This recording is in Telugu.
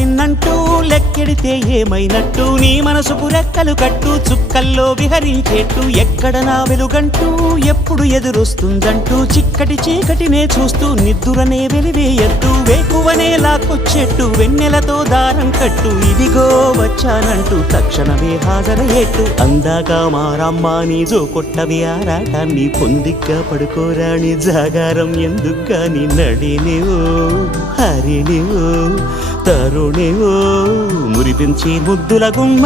నిన్నంటూ లెక్కెడితే ఏమైనట్టు నీ మనసుకు రెక్కలు కట్టు చుక్కల్లో విహరించేట్టు ఎక్కడ నా వెలుగంటూ ఎప్పుడు ఎదురొస్తుందంటూ చిక్కటి చీకటినే చూస్తూ నిద్దురనే వెలివేయట్టు వేకువనే లాక్కొచ్చేట్టు వెన్నెలతో దారం కట్టు ఇదిగో వచ్చానంటూ తక్షణమే హాజరయ్యేట్టు అందాక మారమ్మా నీ జో కొట్టవి ఆరాటాన్ని పొందిగ్గా పడుకోరాని జాగారం ఎందుకని నడినివో హరినివో తరుణివో మురిపించి ముద్దుల గుమ్మ